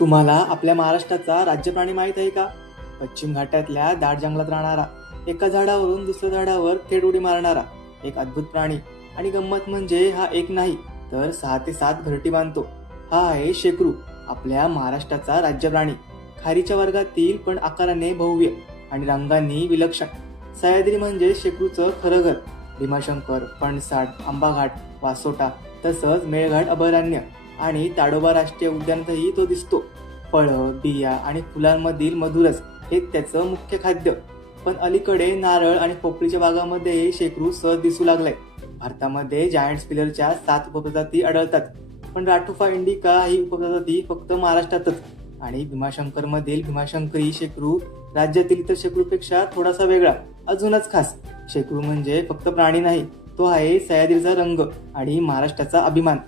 तुम्हाला आपल्या महाराष्ट्राचा राज्य प्राणी माहित आहे का? पश्चिम घाटातल्या दाट जंगलात राहणारा, एका झाडावरून दुसऱ्या झाडावर थेट उडी मारणारा एक अद्भुत प्राणी. आणि गंमत म्हणजे हा एक नाही तर 6 ते 7 घरटी बांधतो. हा आहे शेकरू, आपल्या महाराष्ट्राचा राज्य प्राणी. खारीच्या वर्गातील, पण आकाराने भव्य आणि रंगांनी विलक्षण. सह्याद्री म्हणजे शेकरूचं खरं घर. भीमाशंकर, पणसाड, आंबाघाट, वासोटा, तसंच मेळघाट अभयारण्य आणि ताडोबा राष्ट्रीय उद्यानातही तो दिसतो. फळं, बिया आणि फुलांमधील मधुरस हे त्याचं मुख्य खाद्य. पण अलीकडे नारळ आणि पोपळीच्या बागांमध्ये शेकरू सहज दिसू लागलाय. भारतामध्ये जायंट स्पिलरच्या 7 उपप्रजाती आढळतात, पण राठोफा इंडिका ही उपप्रजाती फक्त महाराष्ट्रातच. आणि भीमाशंकर मधील भीमाशंकरी शेकरू राज्यातील इतर शेकरूपेक्षा थोडासा वेगळा, अजूनच खास. शेकरू म्हणजे फक्त प्राणी नाही, तो आहे सह्याद्रीचा रंग आणि महाराष्ट्राचा अभिमान.